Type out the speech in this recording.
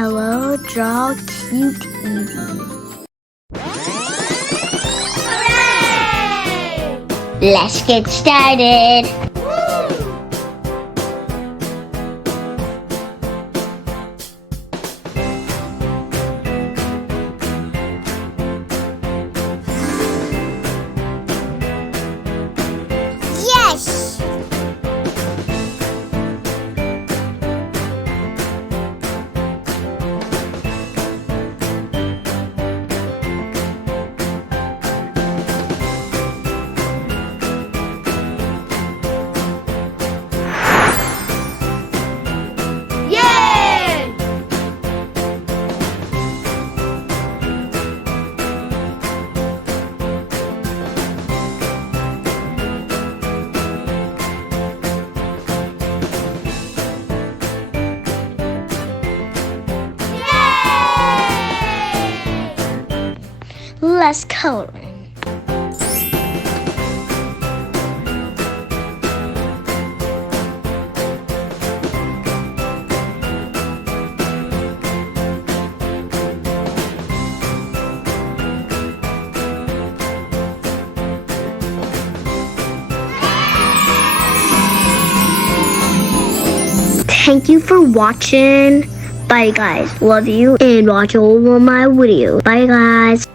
Hello, draw cute easy. Hooray! Let's get started. Yes! Yay! Let's color. Thank you for watching. Bye guys. Love you and watch all of my videos. Bye guys.